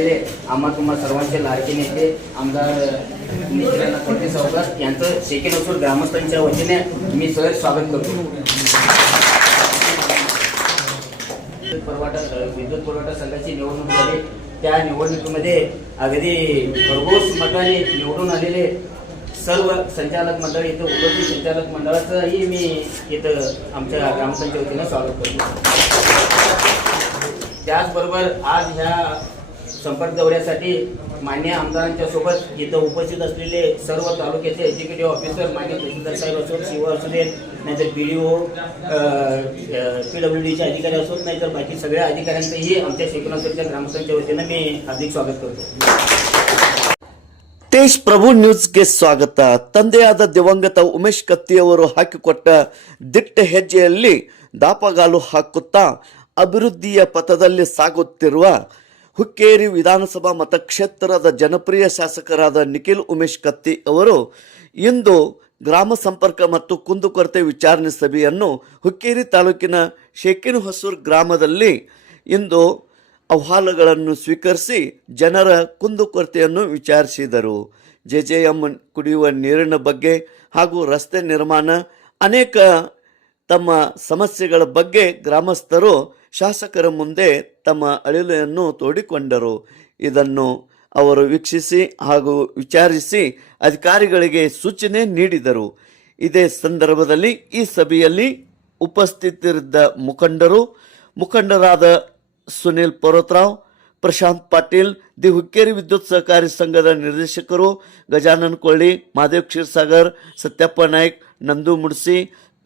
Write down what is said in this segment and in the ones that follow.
आलेले आम्हा तुम्हा सर्वांचे लाडके नेते आमदार नितीन खडके सावकार यांचं शेकेन असूर ग्रामस्थांच्या वतीने मी सहज स्वागत करतो. विद्युत पुरवठा संघाची निवडणूक झाली. त्या निवडणुकीमध्ये अगदी भरघोस मताने निवडून आलेले सर्व संचालक मंडळ इथं उपस्थित संचालक मंडळाचंही मी इथं आमच्या ग्रामस्थांच्या वतीनं स्वागत करतो. त्याचबरोबर आज ह्या संपर्क दौऱ्यासाठी मान्य आमदारांच्या सोबत इथं उपस्थित असलेले सर्व तालुक्याचे एक्झिक्युटिव्ह ऑफिसर मान्य तहसीलदार साहेब असोत, शिव असू दे, नाहीतर PDO PWDचे अधिकारी असोत, नाहीतर बाकी सगळ्या अधिकाऱ्यांचंही आमच्या शेकनापूरच्या ग्रामस्थांच्या वतीनं मी हार्दिक स्वागत करतो. ತೇಜ್ ಪ್ರಭು ನ್ಯೂಸ್ಗೆ ಸ್ವಾಗತ. ತಂದೆಯಾದ ದಿವಂಗತ ಉಮೇಶ್ ಕತ್ತಿಯವರು ಹಾಕಿಕೊಟ್ಟ ದಿಟ್ಟ ಹೆಜ್ಜೆಯಲ್ಲಿ ದಾಪಗಾಲು ಹಾಕುತ್ತಾ ಅಭಿವೃದ್ಧಿಯ ಪಥದಲ್ಲಿ ಸಾಗುತ್ತಿರುವ ಹುಕ್ಕೇರಿ ವಿಧಾನಸಭಾ ಮತಕ್ಷೇತ್ರದ ಜನಪ್ರಿಯ ಶಾಸಕರಾದ ನಿಖಿಲ್ ಉಮೇಶ್ ಕತ್ತಿ ಅವರು ಇಂದು ಗ್ರಾಮ ಸಂಪರ್ಕ ಮತ್ತು ಕುಂದುಕೊರತೆ ವಿಚಾರಣೆ ಸಭೆಯನ್ನು ಹುಕ್ಕೇರಿ ತಾಲೂಕಿನ ಶೇಕಿನಹೊಸೂರು ಗ್ರಾಮದಲ್ಲಿ ಇಂದು ಅಹವಾಲುಗಳನ್ನು ಸ್ವೀಕರಿಸಿ ಜನರ ಕುಂದುಕೊರತೆಯನ್ನು ವಿಚಾರಿಸಿದರು. JJM ಕುಡಿಯುವ ನೀರಿನ ಬಗ್ಗೆ ಹಾಗೂ ರಸ್ತೆ ನಿರ್ಮಾಣ ಅನೇಕ ತಮ್ಮ ಸಮಸ್ಯೆಗಳ ಬಗ್ಗೆ ಗ್ರಾಮಸ್ಥರು ಶಾಸಕರ ಮುಂದೆ ತಮ್ಮ ಅಳಿಲನ್ನು ತೋಡಿಕೊಂಡರು. ಇದನ್ನು ಅವರು ವೀಕ್ಷಿಸಿ ಹಾಗೂ ವಿಚಾರಿಸಿ ಅಧಿಕಾರಿಗಳಿಗೆ ಸೂಚನೆ ನೀಡಿದರು. ಇದೇ ಸಂದರ್ಭದಲ್ಲಿ ಈ ಸಭೆಯಲ್ಲಿ ಉಪಸ್ಥಿತರಿದ್ದ ಮುಖಂಡರಾದ ಸುನಿಲ್ ಪರ್ವತರಾವ್, ಪ್ರಶಾಂತ್ ಪಾಟೀಲ್, ದಿ ಹುಕ್ಕೇರಿ ವಿದ್ಯುತ್ ಸಹಕಾರಿ ಸಂಘದ ನಿರ್ದೇಶಕರು ಗಜಾನನ್ ಕೊಳ್ಳಿ, ಮಹಾದೇವ್ ಕ್ಷೀರ್ಸಾಗರ್, ಸತ್ಯಪ್ಪ ನಾಯ್ಕ್, ನಂದು ಮುಡ್ಸಿ,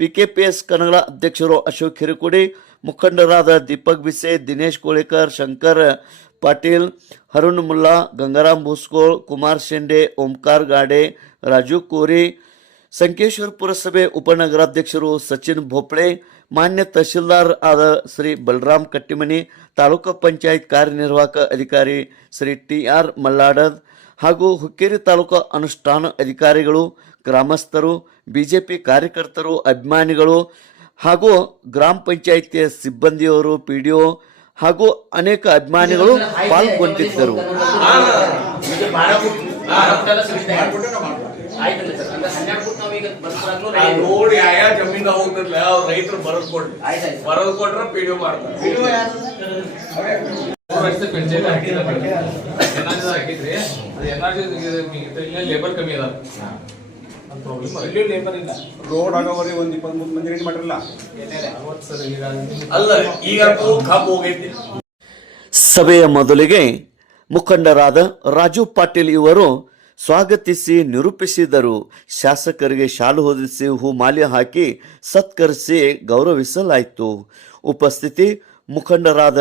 PKPS ಕನ್ನಡ ಅಧ್ಯಕ್ಷರು ಅಶೋಕ್ ಹಿರೇಕುಡಿ, ಮುಖಂಡರಾದ ದೀಪಕ್ ಬಿಸೆ, ದಿನೇಶ್ ಕೋಳೇಕರ್, ಶಂಕರ್ ಪಾಟೀಲ್, ಹರುಣ್ ಮುಲ್ಲಾ, ಗಂಗಾರಾಮ್ ಭೂಸ್ಕೋಳ್, ಕುಮಾರ್ ಶೆಂಡೆ, ಓಂಕಾರ್ ಗಾಡೆ, ರಾಜು ಕೋರಿ, ಸಂಕೇಶ್ವರ ಪುರಸಭೆ ಉಪನಗರಾಧ್ಯಕ್ಷರು ಸಚಿನ್ ಭೋಪಳೆ, ಮಾನ್ಯ ತಹಶೀಲ್ದಾರ್ ಆದ ಶ್ರೀ ಬಲರಾಮ್ ಕಟ್ಟಿಮನಿ, ತಾಲೂಕು ಪಂಚಾಯತ್ ಕಾರ್ಯನಿರ್ವಾಹಕ ಅಧಿಕಾರಿ ಶ್ರೀ TR ಮಲ್ಲಾಡದ್ ಹಾಗೂ ಹುಕ್ಕೇರಿ ತಾಲೂಕು ಅನುಷ್ಠಾನ ಅಧಿಕಾರಿಗಳು, ಗ್ರಾಮಸ್ಥರು, BJP ಕಾರ್ಯಕರ್ತರು, ಅಭಿಮಾನಿಗಳು ಹಾಗೂ ಗ್ರಾಮ ಪಂಚಾಯಿತಿಯ ಸಿಬ್ಬಂದಿಯವರು, PDO ಹಾಗೂ ಅನೇಕ ಅಭಿಮಾನಿಗಳು ಪಾಲ್ಗೊಂಡಿದ್ದರು. ರೋಡ್ ಯಾವ ಜಮೀನ್ ಹೋಗ್ತಿರ್ಲ ರೈತರು ಬರದ್ ಕೊಟ್ರ PDO ಮಾಡ್ತಾರೆ. ಪಂಚಾಯತ್ ಹಾಕಿದ್ರಿ ಅದು ಲೇಬರ್ ಕಮ್ಮಿ ಅದ ರೋಡ್ ಆಗೋವರೆ ಒಂದ್ 23 ಮಂದಿ ರೆಡಿ ಮಾಡಿರಲ್ಲ. ಅಲ್ಲ ಈಗ ಕಬ್ಬು ಹೋಗೈತಿ. ಸಭೆಯ ಮೊದಲಿಗೆ ಮುಖಂಡರಾದ ರಾಜು ಪಾಟೀಲ್ ಇವರು ಸ್ವಾಗತಿಸಿ ನಿರೂಪಿಸಿದರು. ಶಾಸಕರಿಗೆ ಶಾಲು ಹೊದಿಸಿ ಹೂಮಾಲೆ ಹಾಕಿ ಸತ್ಕರಿಸಿ ಗೌರವಿಸಲಾಯಿತು. ಉಪಸ್ಥಿತಿ ಮುಖಂಡರಾದ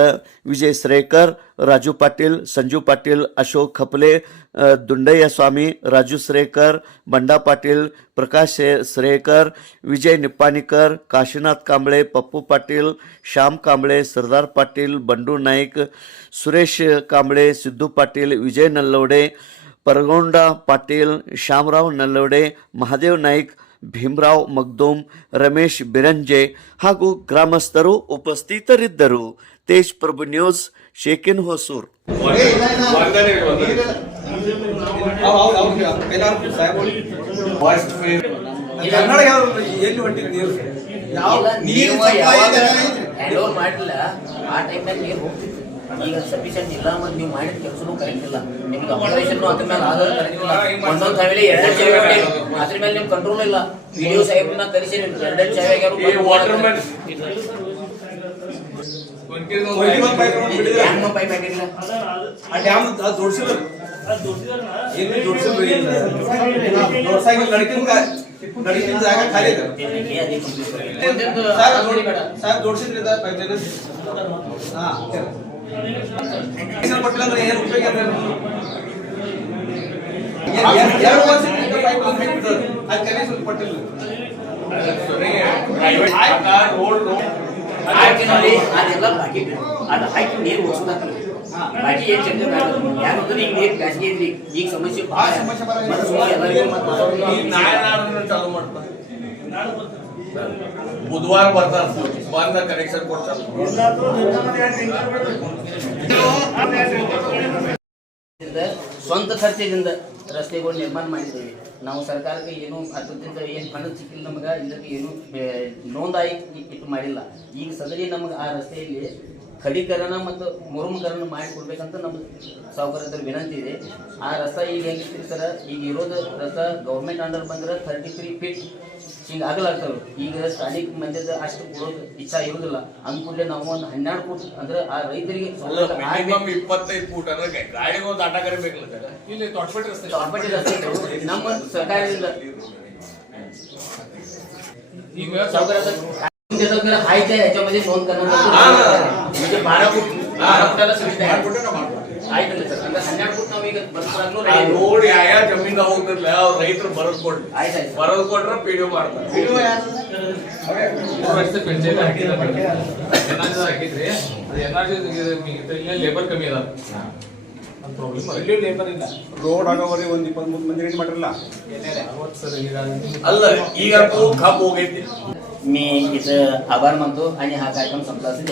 ವಿಜಯ್ ಶ್ರೇಕರ್, ರಾಜು ಪಾಟೀಲ್, ಸಂಜು ಪಾಟೀಲ್, ಅಶೋಕ್ ಖಪಲೆ, ದುಂಡಯ್ಯ ಸ್ವಾಮಿ, ರಾಜು ಶ್ರೇಕರ್, ಬಂಡಾ ಪಾಟೀಲ್, ಪ್ರಕಾಶ್ ಶ್ರೇಕರ್, ವಿಜಯ್ ನಿಪ್ಪಾಣಿಕರ್, ಕಾಶಿನಾಥ್ ಕಾಂಬಳೆ, ಪಪ್ಪು ಪಾಟೀಲ್, ಶ್ಯಾಮ್ ಕಾಂಬಳೆ, ಸರ್ದಾರ್ ಪಾಟೀಲ್, ಬಂಡು ನಾಯ್ಕ್, ಸುರೇಶ್ ಕಾಂಬಳೆ, ಸಿದ್ದು ಪಾಟೀಲ್, ವಿಜಯ್ ನಲ್ಲವಡೆ, ಪರಗೊಂಡ ಪಾಟೀಲ್, ಶ್ಯಾಮರಾವ್ ನಲ್ಲವಡೆ, ಮಹಾದೇವ್ ನಾಯ್ಕ್, ಭೀಮರಾವ್ ಮಗ್ದೂಮ್, ರಮೇಶ್ ಬಿರಂಜೆ ಹಾಗೂ ಗ್ರಾಮಸ್ಥರು ಉಪಸ್ಥಿತರಿದ್ದರು. ತೇಜ್ ಪ್ರಭು ನ್ಯೂಸ್, ಶೇಕಿನಹೊಸೂರು. ಈಗ ಸಫಿಷಿಯಂಟ್ ಇಲ್ಲ ಮತ್ತು ನೀವು ಮಾಡಿದ ಕೆಲಸನೂ ಕರೆಕ್ಟ್ ಇಲ್ಲ. ನಿಮ್ಗೆ ಅಪರೇಷನ್ ಅದ್ರ ಮೇಲೆ ಆಧಾರ ಕರೆಕ್ಟ್ ಇಲ್ಲ. ಒಂದೊಂದು ಸಾವಿರ 2 ಸಾವಿರ ಅದ್ರ ಮೇಲೆ ನಿಮ್ಗೆ ಕಂಟ್ರೋಲ್ ಇಲ್ಲ. PDO ಸಾಹೇಬ್ರನ್ನ ಕರೆಸಿ 2 ಸಾವಿರ ಅದೆಲ್ಲ ಪ್ಯಾಕೆಟ್ ಅದು ಹಾಕಿ ನೀರು ಓಡಿಸ್ತಾರೆ. ಬಾಕಿ ಏನು ಚಂದ ಯಾಕಂದ್ರೆ ಈಗ ನೀರು ಬ್ಯಾಸಿಗೆ ಐತ್ರಿ, ಈಗ ಸಮಸ್ಯೆ ಚಾಲು ಮಾಡ್ತಾರೆ. ಬುಧವಾರ ಬರ್ತಾರೆ, ಬಂದ ಕನೆಕ್ಷನ್ ಕೊಡ್ತಾರೆ. ಸ್ವಂತ ಖರ್ಚಿನಿಂದ ರಸ್ತೆಗಳು ನಿರ್ಮಾಣ ಮಾಡಿದ್ದೇವೆ. ನಾವು ಸರ್ಕಾರಕ್ಕೆ ಏನು ಅದರಿಂದ ಏನು ಫಂಡ್ ಸಿಕ್ಕಿಲ್ಲ, ನಮಗೆ ಇದಕ್ಕೆ ಏನು ನೋಂದಾಯಿ ಇಟ್ಟು ಮಾಡಿಲ್ಲ. ಈಗ ಸದರಿ ನಮಗೆ ಆ ರಸ್ತೆಯಲ್ಲಿ ಖಡೀಕರಣ ಮತ್ತು ಮುರುಮಕರಣ ಮಾಡಿಕೊಡ್ಬೇಕಂತ ನಮ್ಮ ಸಾಹುಕಾರರ ವಿನಂತಿ ಇದೆ. ಆ ರಸ್ತೆ ಈಗ ಹೆಂಗಿರ್ತೀರಿ ಸರ್, ಈಗ ಇರೋದು ರಸ್ತೆ ಗೌರ್ಮೆಂಟ್ ಅಂಡರ್ ಬಂದ್ರೆ 33 ಫೀಟ್ ಹಿಂಗೆ ಆಗಲಾಗ್ತವೆ. ಈಗ ಸ್ಥಾನಿಕ ಮಂದಿದ ಅಷ್ಟು ಕೊಡೋದು ಇಚ್ಛಾ ಇರೋದಿಲ್ಲ. ಅಂದ್ಕೂಡಲೇ ನಾವು ಒಂದು 12 ಫೂಟ್ ಅಂದ್ರೆ ಆ ರೈತರಿಗೆ ಮಿನಿಮಮ್ 25 ಫೂಟ್ ಅಂದ್ರೆ ಗಾಡಿಗೆ ಒಂದು ಆಟ ಕರಿಬೇಕಲ್ಲ ಸರ್. ಇಲ್ಲಿ ತೊಟ್ಪಟ್ಟಿ ರಸ್ತೆ ನಮ್ಮ ಸರ್ಕಾರದಿಂದ ಈಗ आयच्या ह्याच्यामध्ये नोंद करणार म्हणजे 12 फुटाला सुविधा ಆಯ್ತಲ್ಲ ಸರ್. ಅಂದ್ರೆ 12 ಫುಟ್ ನಾವೀಗ ಆ ರೋಡ್ ಯಾವ ಜಮೀನ್ದಾಗ ಹೋಗ್ತಿರ್ಲ ಅವ್ರ ರೈತರು ಬರದ್ ಕೊಡ್ಲಿ. ಬರದ್ ಕೊಟ್ರೆ ಪಿಡಿಒ ಮಾಡ್ತಾರೆ. ಲೇಬರ್ ಕಮ್ಮಿ ಅದ ಇಲ್ಲಿ ಲೇಬರ್ ಇಲ್ಲ. ರೋड आगावरी ಒಂದು 23 ಮಂದಿ ರೆಡಿ ಮಾಡಿರಲ್ಲ. ಅಲ್ಲ ಈಗಂತೂ ಕಬ್ಬು ಹೋಗೈತಿ. मी इथं आभार मानतो आणि हा कार्यक्रम संपला असेल.